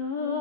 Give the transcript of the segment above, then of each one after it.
Oh.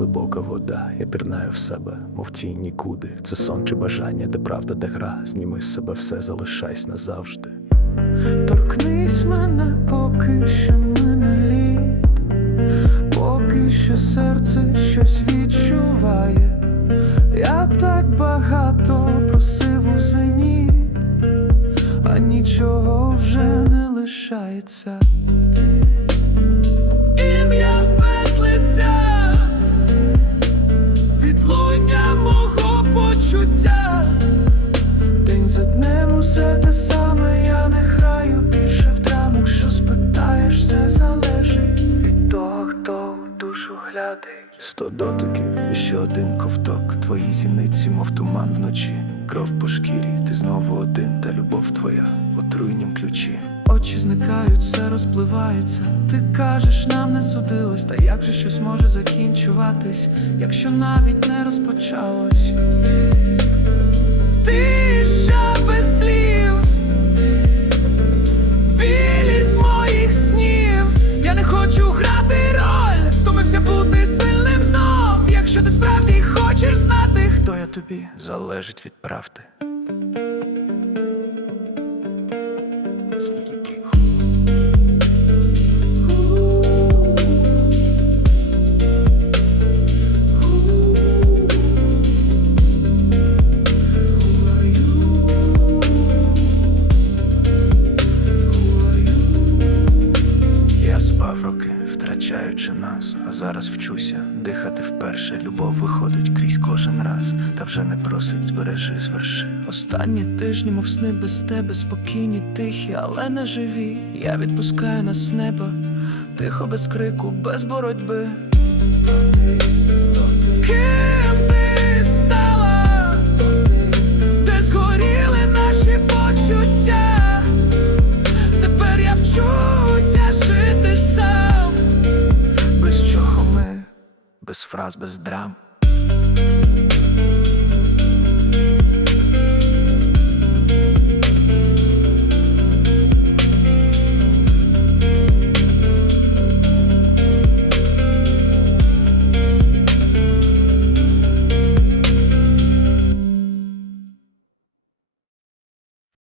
Глибока вода. Я пірнаю в себе, мов тінь нікуди. Це сон чи бажання, де правда, де гра. Зніми з себе все, залишайся назавжди. Торкнись мене, поки що ми не лід, поки що серце щось відчуває. Я так багато просив у зеніт, а нічого вже не лишається. Сто дотиків, і ще один ковток. Твої зіниці, мов туман вночі. Кров по шкірі, ти знову один, та любов твоя отруйнім ключі. Очі зникають, все розпливається. Ти кажеш, нам не судилось, та як же щось може закінчуватись, якщо навіть не розпочалось. Тобі залежить від правди. Роки, втрачаючи нас, а зараз вчуся дихати вперше. Любов виходить крізь кожен раз, та вже не просить збережи зверши. Останні тижні, мов сни без тебе, спокійні, тихі, але не живі. Я відпускаю нас з неба, тихо без крику, без боротьби. без фраз, без драм.